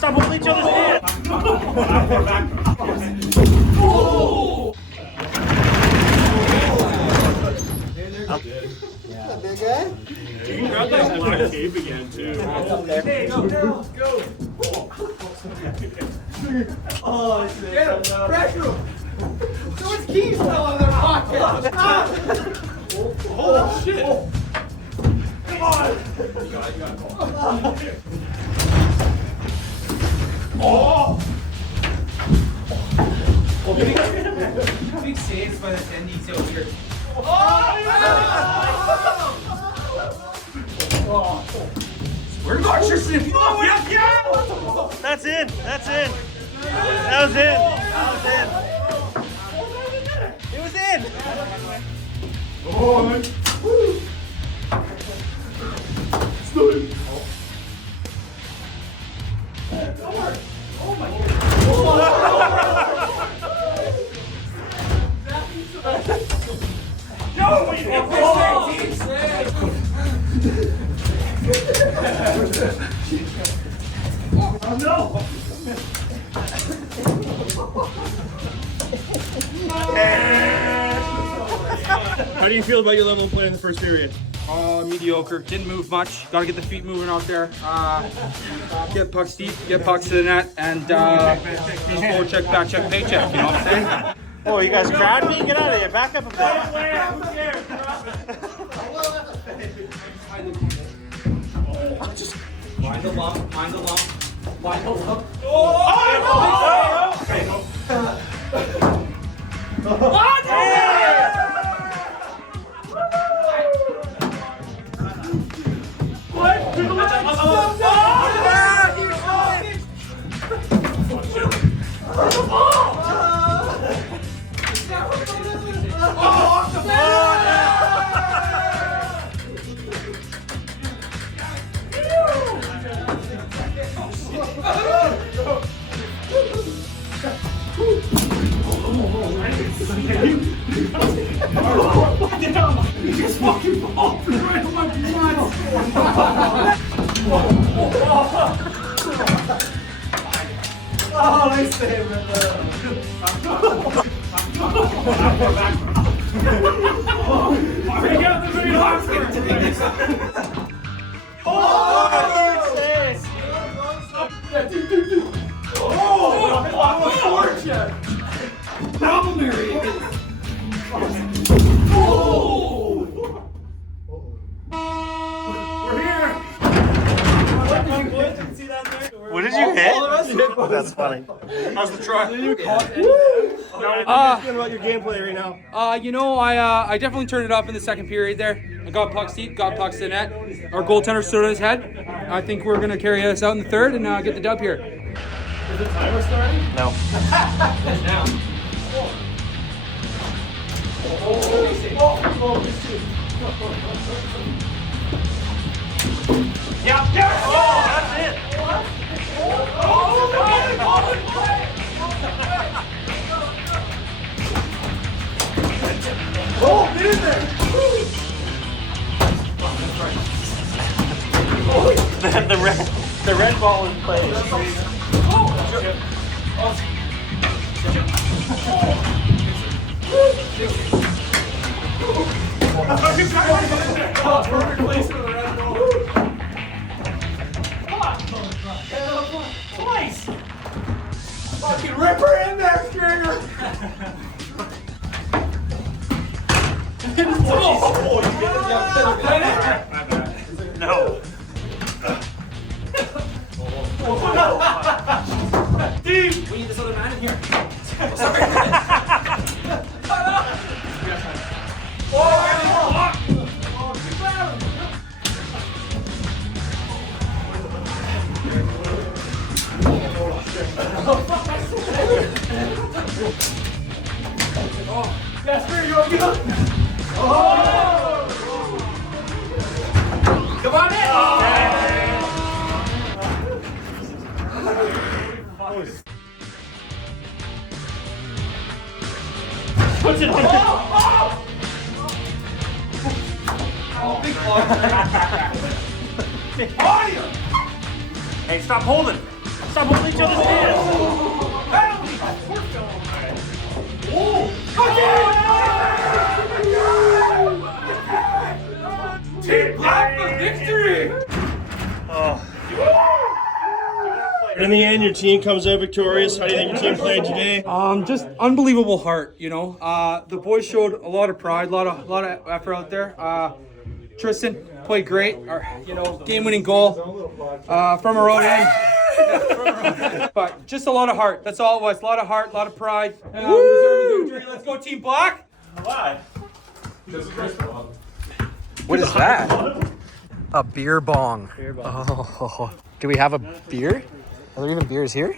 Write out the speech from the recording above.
Stop holding each other's hand. Oh! Big guy? You can grab that black tape again, too. Hey, go, go! Oh, it's Get him! Pressure him! Someone's keys fell out of their pocket! Oh, shit! Come on! You got it. Oh! Big saves by the attendees out here. Oh! Where to go, Tristan? If you know Yeah! That's in. That's in. That was in. That was in. It was in. Oh, oh my Oh no! How do you feel about your level of play in the first period? Mediocre. Didn't move much. Got to get the feet moving out there. Get pucks deep, get pucks to the net, and just forward check, back check, paycheck. You know what I'm saying? Oh, you guys crowd me? Get out of here. Back up a bit. Mind the lump, mind the lump, mind the lump. You just fucking ball right on my nuts. Oh, nice save, man. Take out the video. Oh, nice save. Problem area. We're here. What did you hit? That's funny. How's the try? How about your gameplay right now? You know, I definitely turned it up in the second period there. I got pucks deep, got pucks to the net. Our goaltender stood on his head. I think we're going to carry us out in the third and get the dub here. Is the timer starting? No. Yeah. Oh, that's it. Oh, get in there. The red ball is played. Perfect place for the red ball. Twice. Fucking rip her in there, Stringer. Oh, you get it. No. We need this other man in here. Sorry. Jasper, you okay? Oh! Come on in. Push it on. Oh, big ball. Hey, stop holding. Stop holding each other's hands. Team Black for victory! Oh. In the end, your team comes out victorious. How do you think your team played today? Just unbelievable heart, you know. The boys showed a lot of pride, a lot of effort out there. Tristan played great, game-winning goal from our own end. But just a lot of heart. That's all it was. A lot of heart, a lot of pride. We deserve a victory. Let's go, Team Black. Why? What is that? A beer bong. Oh. Do we have a beer? Are there even beers here?